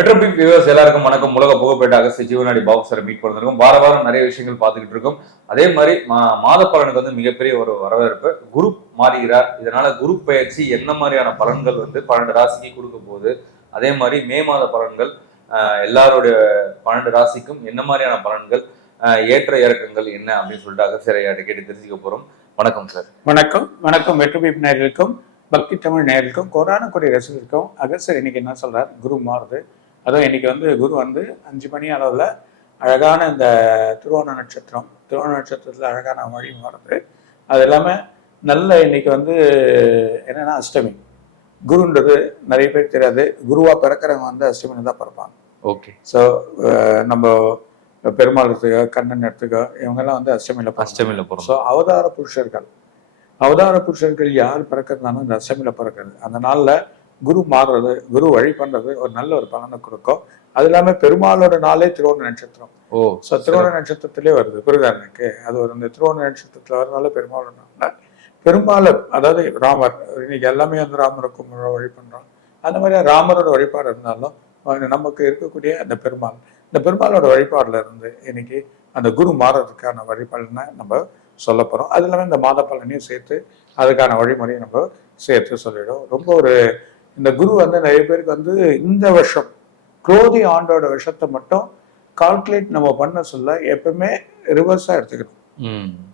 மெட்ரோபிக் viewers எல்லாருக்கும் வணக்கம். உலக புகழ்பெற்ற அகஸ்தி ஜீவநாடி பாபு மீட் பண்ணிருக்கோம். வார வாரம் நிறைய விஷயங்கள் பார்த்துக்கிட்டு இருக்கோம். அதே மாதிரி மா- மாத பலனுக்கு வந்து மிகப்பெரிய ஒரு வரவேற்பு. குரூப் மாறுகிறார். இதனால குரூப் பயிற்சி என்ன மாதிரியான பலன்கள் வந்து பன்னெண்டு ராசிக்கு கொடுக்க போகுது? அதே மாதிரி மே மாத பலன்கள் எல்லாருடைய பன்னெண்டு ராசிக்கும் என்ன மாதிரியான பலன்கள் ஏற்ற இறக்கங்கள் என்ன அப்படின்னு சொல்லிட்டு அகஸ்தியரையாட்ட கேட்டு தெரிஞ்சுக்க போறோம். வணக்கம் சார் வணக்கம். வணக்கம். வெற்றுபீப் நேர்களுக்கும் பக்தி தமிழ் நேர்களுக்கும் கொரோனா கொடி ரசிகருக்கும் அகசர் இன்னைக்கு என்ன சொல்றார்? குரு மாறுது. அதுவும் இன்னைக்கு வந்து குரு வந்து அஞ்சு மணி அளவில் அழகான இந்த திருவோண நட்சத்திரம் திருவோண நட்சத்திரத்தில் அழகான வழி மாறுது. அது இல்லாமல் நல்ல இன்னைக்கு வந்து என்னன்னா அஷ்டமி. குருன்றது நிறைய பேர் தெரியாது. குருவா பிறக்கிறவங்க வந்து அஷ்டமின்னு தான் பிறப்பாங்க. ஓகே. ஸோ நம்ம பெருமாள் எடுத்துக்கோ கண்ணன் எடுத்துக்கோ இவங்கெல்லாம் வந்து அஷ்டமியில். அஷ்டமியில போறோம் ஸோ அவதார புருஷர்கள். அவதார புருஷர்கள் யார் பிறக்கிறதுனாலும் இந்த அஷ்டமியில் பிறக்கிறது. அந்த நாளில் குரு மாறுறது குரு வழி பண்றது ஒரு நல்ல ஒரு பலனை கொடுக்கும். அது இல்லாமல் பெருமாளோட நாளே திருவோண நட்சத்திரம். ஓ ஸோ திருவோண நட்சத்திரத்திலே வருது புரியுதானுக்கு அது ஒரு இந்த திருவோண நட்சத்திரத்தில் வரனால பெருமாளோட நாளில் பெருமாளை அதாவது ராமர் இன்னைக்கு எல்லாமே வந்து ராமருக்கும் வழி பண்றோம். அந்த மாதிரி ராமரோட வழிபாடு இருந்தாலும் நமக்கு இருக்கக்கூடிய அந்த பெருமாள் இந்த பெருமாளோட வழிபாடுல இருந்து இன்னைக்கு அந்த குரு மாறுறதுக்கான வழிபாடுனை நம்ம சொல்ல போறோம். அது இல்லாமல் இந்த மாத பலனையும் சேர்த்து அதுக்கான வழிமுறையை நம்ம சேர்த்து சொல்லிடும் ரொம்ப ஒரு இந்த குரு வந்து நிறைய பேருக்கு வந்து இந்த வருஷம் குரோதி ஆண்டோட விஷத்தை மட்டும் கால்குலேட் நம்ம பண்ண சொல்ல எப்பவுமே ரிவர்ஸா எடுத்துக்கணும்.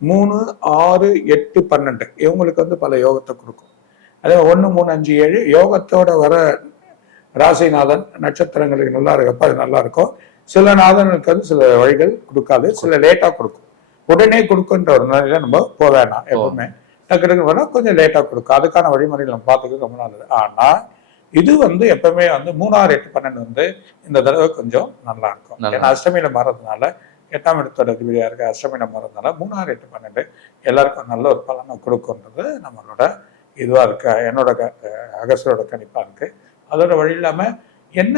மூணு ஆறு எட்டு பன்னெண்டு. இவங்களுக்கு வந்து பல யோகத்தை கொடுக்கும். அதே ஒன்று மூணு அஞ்சு ஏழு யோகத்தோட வர ராசிநாதன் நட்சத்திரங்களுக்கு நல்லா இருக்கப்ப அது நல்லா இருக்கும். சில நாதனுக்கு வந்து சில வழிகள் கொடுக்காது சில லேட்டா கொடுக்கும். உடனே கொடுக்குன்ற ஒரு நிலையில நம்ம போக வேணாம் எப்பவுமே. டக்கு டக்கு வேணா கொஞ்சம் லேட்டா கொடுக்கும். அதுக்கான வழிமுறைகள் நம்ம பார்த்துக்க ரொம்ப நல்லது. ஆனா இது வந்து எப்பவுமே வந்து மூணாறு எட்டு பன்னெண்டு வந்து இந்த தடவை கொஞ்சம் நல்லா இருக்கும். ஏன்னா அஷ்டமியில மாறதுனால எட்டாம் இடத்தோட அதிபதியா இருக்க அஷ்டமியில மாறதுனால மூணாறு எட்டு பன்னெண்டு எல்லாருக்கும் நல்ல ஒரு பலனை கொடுக்குன்றது நம்மளோட இதுவா இருக்கு. என்னோட அகசரோட கணிப்பா இருக்கு. அதோட வழி இல்லாம என்ன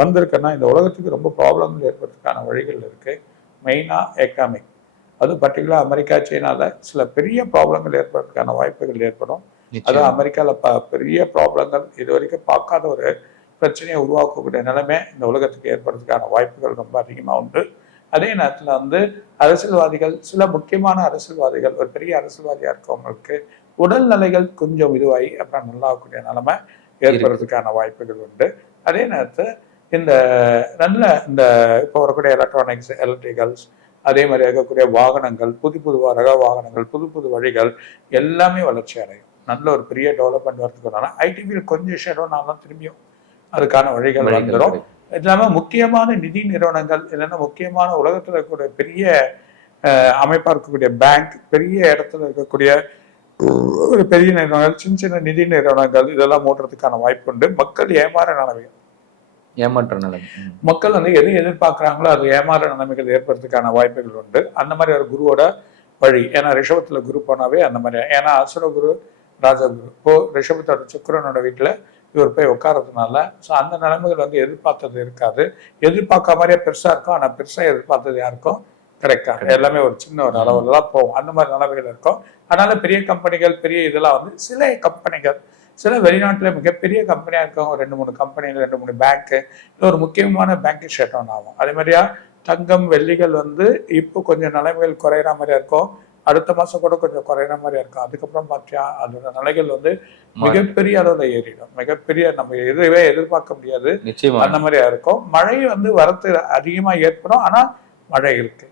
வந்திருக்குன்னா இந்த உலகத்துக்கு ரொம்ப ப்ராப்ளங்கள் ஏற்படுறதுக்கான வழிகள் இருக்கு. மெயினா எக்கனாமிக் அது பர்டிகுலர் அமெரிக்கா சீனால சில பெரிய ப்ராப்ளங்கள் ஏற்படுறதுக்கான வாய்ப்புகள் ஏற்படும். அதான் அமெரிக்கால ப பெரிய ப்ராப்ளங்கள் இது வரைக்கும் பார்க்காத ஒரு பிரச்சனையை உருவாக்கக்கூடிய நிலைமை இந்த உலகத்துக்கு ஏற்படுறதுக்கான வாய்ப்புகள் ரொம்ப அதிகமாக உண்டு. அதே நேரத்தில் வந்து அரசியல்வாதிகள் சில முக்கியமான அரசியல்வாதிகள் ஒரு பெரிய அரசியல்வாதியாக இருக்கவங்களுக்கு உடல்நிலைகள் கொஞ்சம் இதுவாகி அப்புறம் நல்லாகக்கூடிய நிலைமை ஏற்படுறதுக்கான வாய்ப்புகள் உண்டு. அதே நேரத்தில் இந்த நல்ல இந்த இப்போ வரக்கூடிய எலக்ட்ரானிக்ஸ் எலக்ட்ரிகல்ஸ் அதே மாதிரி இருக்கக்கூடிய வாகனங்கள் புது புது ரக வாகனங்கள் புது புது வழிகள் எல்லாமே வளர்ச்சி அடையும். நல்ல ஒரு பெரிய டெவலப்மெண்ட் வரதுக்குனால ஐடி ஃபீல்ட் கொஞ்சம் ஷெடோனாலும் திரும்பியும் அதுக்கான வழிகள் வந்துடும். இது இல்லாமல் முக்கியமான நிதி நிறுவனங்கள் இல்லைன்னா முக்கியமான உலகத்தில் இருக்கக்கூடிய பெரிய அஹ், அமைப்பா இருக்கக்கூடிய பேங்க் பெரிய இடத்துல இருக்கக்கூடிய ஒரு பெரிய நிறுவனங்கள் சின்ன சின்ன நிதி நிறுவனங்கள் இதெல்லாம் மூடுறதுக்கான வாய்ப்பு உண்டு. மக்கள் ஏமாற நிலைமைகள். ஏமாற்ற நிலைமை. மக்கள் வந்து எது எதிர்பார்க்குறாங்களோ அது ஏமாற நிலைமைகள் ஏற்படுறதுக்கான வாய்ப்புகள் உண்டு. அந்த மாதிரி ஒரு குருவோட வழி. ஏன்னா ரிஷபத்துல குரு போனாவே அந்த மாதிரி. ஏன்னா அசுர குரு ராஜகுரு இப்போ ரிஷபத்தோட சுக்கிரனோட வீட்டுல இவர் போய் உட்கார்றதுனால ஸோ அந்த நிலைமைகள் வந்து எதிர்பார்த்தது இருக்காது. எதிர்பார்க்க மாதிரியே பெருசா இருக்கும் ஆனா பெருசா எதிர்பார்த்தது யாருக்கும் கிடைக்காது எல்லாமே ஒரு சின்ன ஒரு அளவுல தான் போகும். அந்த மாதிரி நிலைமைகள் இருக்கும். அதனால பெரிய கம்பெனிகள் பெரிய இதெல்லாம் வந்து சில கம்பெனிகள் சில வெளிநாட்டுல மிகப்பெரிய கம்பெனியா இருக்கவங்க ரெண்டு மூணு கம்பெனிகள் ரெண்டு மூணு பேங்க்கு இது ஒரு முக்கியமான பேங்க் ஷட் ஆகும். அதே மாதிரியா தங்கம் வெள்ளிகள் வந்து இப்போ கொஞ்சம் நிலைமைகள் குறையிற மாதிரியா இருக்கும். அடுத்த மாசம் கூட கொஞ்சம் குறையிற மாதிரியா இருக்கும். அதுக்கப்புறம் பார்த்தியா அதோட நிலைகள் வந்து மிகப்பெரிய அளவுல ஏறிடும். மிகப்பெரிய நம்ம எதுவே எதிர்பார்க்க முடியாது. அந்த மாதிரியா இருக்கும். மழை வந்து வரத்து அதிகமா ஏற்படும். ஆனா மழை இருக்கு.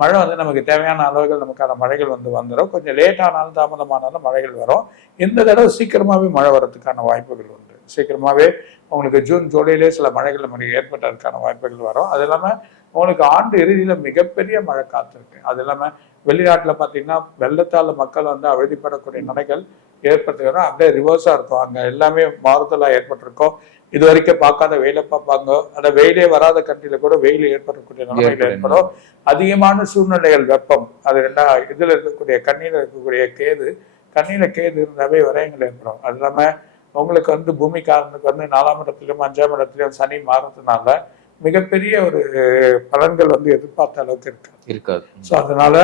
மழை. வந்து நமக்கு தேவையான அளவுகள் நமக்கான மழைகள் வந்து வந்துடும். கொஞ்சம் லேட் ஆனாலும் தாமதமானாலும் மழைகள் வரும். இந்த தடவை சீக்கிரமாவே மழை வரதுக்கான வாய்ப்புகள் உண்டு. சீக்கிரமாவே உங்களுக்கு ஜூன் ஜூலையிலே சில மழைகள் நமக்கு ஏற்பட்டதுக்கான வாய்ப்புகள் வரும். அது இல்லாம உங்களுக்கு ஆண்டு இறுதியில மிகப்பெரிய மழை காத்திருக்கு. அது இல்லாம வெளிநாட்டுல பாத்தீங்கன்னா வெள்ளத்தால மக்கள் வந்து அவதிப்படக்கூடிய நிலைகள் ஏற்பட்டுக்கிறோம் அப்படியே ரிவர்ஸா இருக்கும். அங்க எல்லாமே மாறுதலா ஏற்பட்டிருக்கும். இது வரைக்கும் பார்க்காத வெயிலை பார்ப்பாங்க. அந்த வெயிலே வராத கண்ட்ரில கூட வெயில் ஏற்படக்கூடிய நிலைமைகள் ஏற்படும். அதிகமான சூழ்நிலைகள் வெப்பம். அது ரெண்டா இதுல இருக்கக்கூடிய கண்ணில இருக்கக்கூடிய கேது கண்ணில கேது இருந்தாவே விரயங்கள் ஏற்படும். அது இல்லாம உங்களுக்கு வந்து பூமிக்காரனுக்கு வந்து நாலாம் இடத்துலயும் அஞ்சாம் இடத்துலயும் சனி மாறுறதுனால மிகப்பெரிய ஒரு பலன்கள் வந்து எதிர்பார்த்த அளவுக்கு இருக்கு. இருக்காது. ஸோ அதனால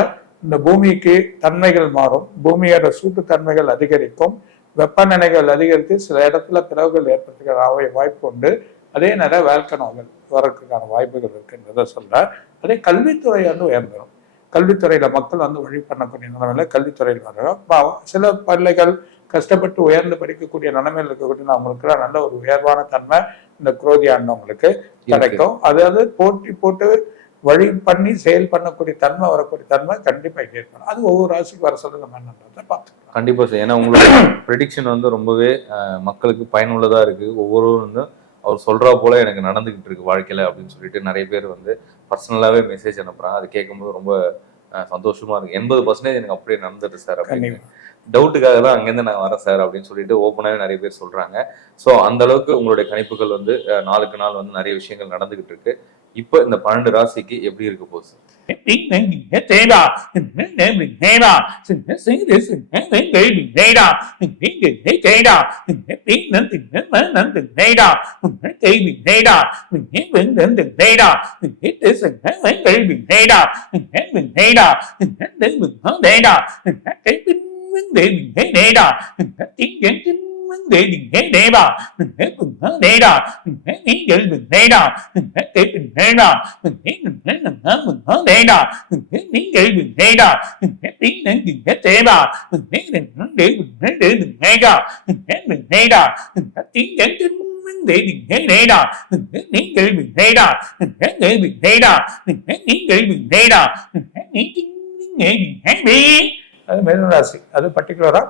இந்த பூமிக்கு தன்மைகள் மாறும். பூமியோட சூட்டு தன்மைகள் அதிகரிக்கும். வெப்பநிலைகள் அதிகரித்து சில இடத்துல பிளவுகள் ஏற்படுத்துகிற வாய்- வாய்ப்பு உண்டு. அதே நேரம் வேல்கனோகள் வரதுக்கான வாய்ப்புகள் இருக்குன்றத சொல்றேன் அதே கல்வித்துறை வந்து உயர்ந்துடும் கல்வித்துறையில மக்கள் வந்து வழி பண்ணக்கூடிய நிலைமையில கல்வித்துறையில் வரும் சில பிள்ளைகள் கஷ்டப்பட்டு உயர்ந்து படிக்கக்கூடிய நிலைமையில் இருக்கக்கூடிய அவங்களுக்கு நல்ல ஒரு உயர்வான தன்மை இந்த குரோதி ஆண்டவங்களுக்கு கிடைக்கும். அதாவது போட்டி போட்டு வழி பண்ணி செயல் பண்ணக்கூடிய தன்மை வரக்கூடிய தன்மை கண்டிப்பா ஏற்படும். அது ஒவ்வொரு ராசிக்கு வர சொல்ல நம்ம என்னன்றதை பார்த்துக்கலாம். கண்டிப்பா சார். ஏன்னா உங்களோட ப்ரெடிக்ஷன் வந்து ரொம்பவே மக்களுக்கு பயனுள்ளதா இருக்கு. ஒவ்வொருவரும் வந்து அவர் சொல்றா போல எனக்கு நடந்துகிட்டு இருக்கு வாழ்க்கையில அப்படின்னு சொல்லிட்டு நிறைய பேர் வந்து பர்சனலாவே மெசேஜ் அனுப்புறாங்க. அது கேட்கும்போது ரொம்ப சந்தோஷமா இருக்கு. எண்பது பர்சன்டேஜ் எனக்கு அப்படியே நடந்துட்டு சார் அப்படின்னு. டவுட்டுக்காக தான் அங்கேருந்து நான் வரேன் சார் அப்படின்னு சொல்லிட்டு ஓப்பனாகவே நிறைய பேர் சொல்றாங்க. ஸோ அந்த அளவுக்கு உங்களுடைய கணிப்புகள் வந்து நாளுக்கு நாள் வந்து நிறைய விஷயங்கள் நடந்துகிட்டு இருக்கு. இப்போ இந்த பன்னெண்டு ராசிக்கு எப்படி இருக்க போகுது? சார் அது மிதனராசி அது பர்டிகுலரா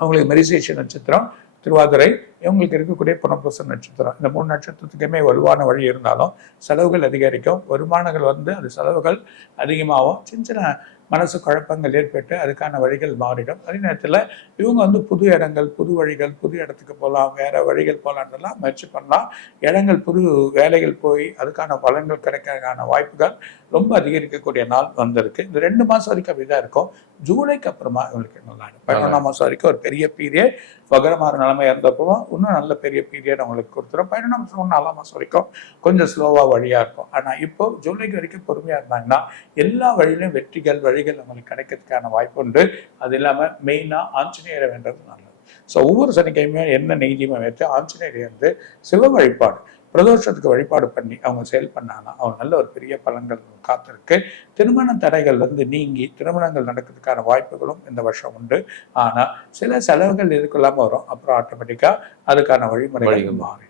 அவங்களுக்கு மெரிசேஷன் நட்சத்திரம் திருவாதிரை இவங்களுக்கு இருக்கக்கூடிய புனப்பூச நட்சத்திரம். இந்த மூணு நட்சத்திரத்துக்குமே வலுவான வழி இருந்தாலும் செலவுகள் அதிகரிக்கும். வருமானங்கள் வந்து அது செலவுகள் அதிகமாகும். சின்ன சின்ன மனசு குழப்பங்கள் ஏற்பட்டு அதுக்கான வழிகள் மாறிடும். அதே நேரத்தில் இவங்க வந்து புது இடங்கள் புது வழிகள் புது இடத்துக்கு போகலாம் வேறு வழிகள் போகலான்றலாம் முயற்சி பண்ணலாம். இடங்கள் புது வேலைகள் போய் அதுக்கான பலன்கள் கிடைக்கிறதுக்கான வாய்ப்புகள் ரொம்ப அதிகரிக்கக்கூடிய நாள் வந்திருக்கு. இந்த ரெண்டு மாதம் வரைக்கும் அப்படிதான் இருக்கும். ஜூலைக்கு அப்புறமா இவங்களுக்கு நல்லா பதினொன்றாம் மாதம் வரைக்கும் ஒரு பெரிய பீரியட் வகரமான நிலைமை இருந்தப்பவும் இன்னும் நல்ல பெரிய பீரியட் அவங்களுக்கு கொடுத்துரும். பதினொன்றாம் ஒன்று நாலாம் மாதம் வரைக்கும் கொஞ்சம் ஸ்லோவா வழியா இருக்கும். ஆனா இப்போ ஜூலைக்கு வரைக்கும் பொறுமையா இருந்தாங்கன்னா எல்லா வழியிலும் வெற்றிகள் வழிகள் அவங்களுக்கு கிடைக்கிறதுக்கான வாய்ப்பு உண்டு. அது இல்லாம மெயினா ஆஞ்சநேயரை வேண்டது நல்லது. ஸோ ஒவ்வொரு சனிக்கிழமையும் என்ன நெய்தியமாக வைத்து ஆஞ்சநேயர் வந்து சிவ வழிபாடு. பிரதோஷத்துக்கு வழிபாடு பண்ணி அவங்க செயல் பண்ணாங்கன்னா அவங்க நல்ல ஒரு பெரிய பலன்கள் காத்திருக்கு. திருமண தடைகள் வந்து நீங்கி திருமணங்கள் நடக்கிறதுக்கான வாய்ப்புகளும் இந்த வருஷம் உண்டு. ஆனா சில செலவுகள் எதுக்குள்ளாம வரும். அப்புறம் ஆட்டோமேட்டிக்கா அதுக்கான வழிமுறைகள் வழிகள். மாறி